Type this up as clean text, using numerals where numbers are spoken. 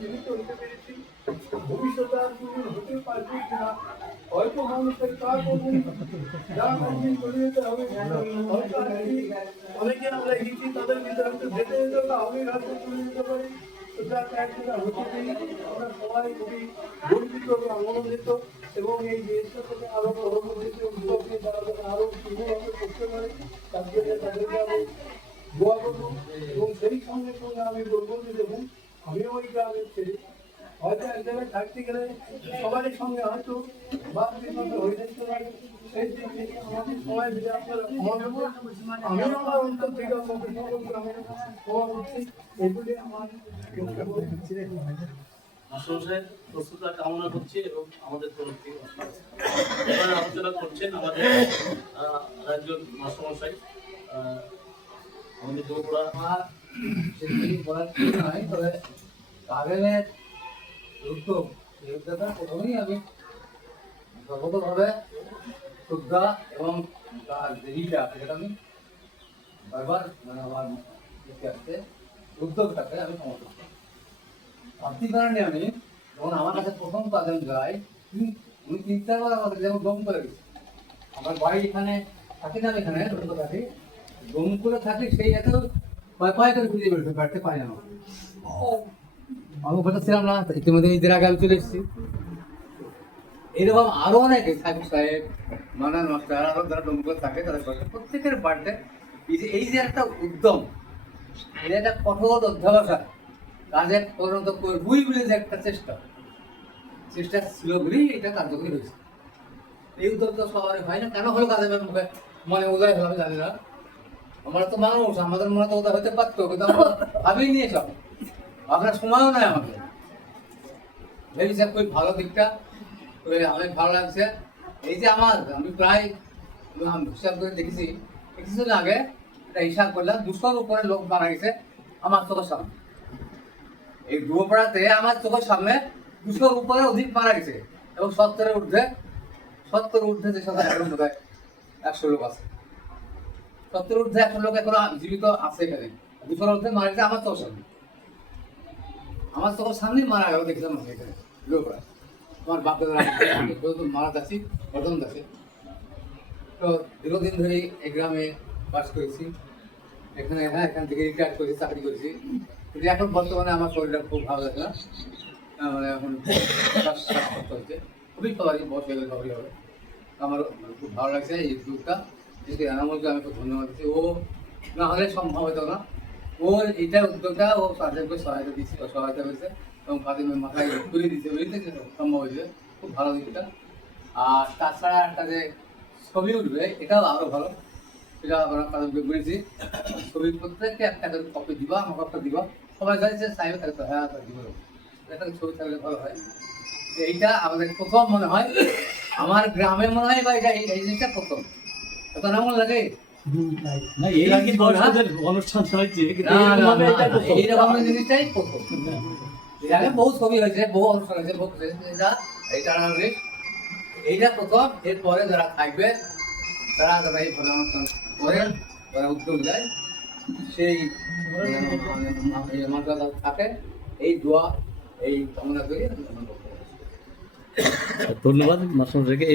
জীবিত হতে পেরেছি। ভবিষ্যতে আর কোনদিন হতে পারছি না। হয়তো মানুষের কাজ করবেন, যা করবেন করে যেতে হবে। হয়তো অনেকে আমরা দেখেছি তাদের ভিতরে হয়তো যেতে যেতে আমি হয়তো চলে যেতে পারি। তো যা একদিন হতে নেই, আমরা সবাই খুবই গর্বিত এবং আনন্দিত, এবং এই দেশটা থেকে আরো পরবর্তীতে উদ্যোগ নিয়ে তারা যেন আরো সুন্দরভাবে করতে পারে, তার জন্য তাদেরকে আমি দোয়া করবো। এবং সেই সঙ্গে সঙ্গে আমি বলবো যে দেখুন, আমিও ওই গ্রামের ছেলে, হয়তো এক জায়গায় থাকতে গেলে সবারই সঙ্গে হয়তো বাদ বিতরণ হয়ে যেতে পারে। সেই দিক থেকে আমাদের সময় দিলে আপনারা ক্ষমা করবেন। আমিও আমার অন্তর থেকে আপনাদের সকলকে আমি ক্ষমা করছি। এগুলি আমার মাস্টারমশাই প্রস্তুততা কামনা করছি এবং আমাদের তরফ থেকে এবার আলোচনা করছেন আমাদের রাজ্যের মাস্টারমশাই আমাদের দোপড়া। আমার সেগুলি বলার কিছু নয়, তবে কাবেলের উদ্যোগ এই উদ্যোগটা প্রথমেই আমি সর্বতভাবে শ্রদ্ধা এবং তার দেরিটা সেটা আমি বারবার মানে আমার দেখতে আসছে উদ্যোগটাকে আমি সমর্থন করি। আর্থিক কারণে আমি যখন আমার কাছে প্রথম কাজে যাই, উনি 3-4 বার আমাকে যেমন দম করে গেছে। আমার বাড়ি এখানে থাকি না, আমি এখানে থাকি, দম করে থাকি, সেই এত পায়ে করে খুঁজে বেড়াতে পারি না। আমি ওখানে ছিলাম না, ইতিমধ্যে নিজের আগে আমি চলে এসেছি। এরকম আরো অনেকে সাহেব সাহেব মানান মাস্টার আরো যারা দম করে থাকে তাদের প্রত্যেকের বাড়িতে এই যে একটা উদ্যম, এটা একটা কঠোর অধ্যাবসায় কাজে পরিণত করবই বলে যে একটা চেষ্টা ছিল বলেই এটা কার্যকরী হয়েছে। এই উদ্যোগ তো সবারই হয় না, কেন হলো কাজে মনে উদয় হলো আমি জানি না। আমরা তো মানুষ, আমাদের মনে তো উদয় হতে পারতো, কিন্তু আমরা ভাবেই নিয়ে সব আপনার সময়ও নাই আমাকে ভেবেছি খুব ভালো দিকটা অনেক ভালো লাগছে। এই যে আমি প্রায় হিসাব করে দেখেছি কিছুদিন আগে একটা হিসাব করলাম 200-র উপরে লোক মারা গেছে আমার চোখের সামনে। এই ডুয়োপাড়াতে আমার চোখের সামনে 200-র উপরে অধিক মারা গেছে, এবং 70-এর ঊর্ধ্বে যে সাথে এখন বোধ হয় 100 লোক আছে। 70-এর ঊর্ধ্বে 100 লোক এখনো জীবিত আছে এখানে। 200-র ঊর্ধ্বে মারা গেছে আমার চোখের সামনে। আমার চোখের সামনেই মারা গেল দেখলাম এখানে ডুয়োপাড়া। আমার বাপ দাদা মারা যাচ্ছি বর্ধন যাচ্ছে। তো দীর্ঘদিন ধরেই এই গ্রামে বাস করেছি, এখানে এখান থেকে রিটায়ার করেছি, চাকরি করেছি। কিন্তু এখন বর্তমানে আমার শরীরটা খুব ভালো লাগে না, মানে এখন শ্বাসকষ্ট হচ্ছে, খুবই সবাই বয়স হয়ে গেলে সবারই হবে। আমার খুব ভালো লাগছে এই উদ্যোগটা, যেহেতু এনামলকে আমি খুব ধন্যবাদ দিচ্ছি। ও না হলে সম্ভব হতো না, ওর এইটা উদ্যোগটা ও তাদেরকে সহায়তা দিচ্ছে, সহায়তা করেছে এবং ফাতিমের মাথায় তুলে দিচ্ছে, বুঝতে সম্ভব হয়েছে, খুব ভালো দিকটা। আর তাছাড়া একটা যে ছবি উঠবে এটাও আরও ভালো, সেটা আমরা তাদেরকে বলেছি ছবি প্রত্যেককে একটা করে কপি দিবা, আমাকে একটা দিবা, সবাই চাইছে চাইবে থাকতে, হ্যাঁ দিব, একটা ছবি থাকলে ভালো হয়। এইটা আমাদের প্রথম মনে হয় আমার গ্রামে মনে হয়, বা এটা এই জিনিসটা প্রথম এত না মনে লাগে। এইরকম জিনিসটাই প্রথম। এর আগে বহু ছবি হয়েছে, বহু অনুষ্ঠান হয়েছে, বহু এইটা প্রথম। এরপরে যারা থাকবে তারা এই অনুষ্ঠান করেন, যারা উদ্যোগ দেয়, সেই থাকে এই দোয়া এই কামনা করি। ধন্যবাদ মাস্টারমশাইকে।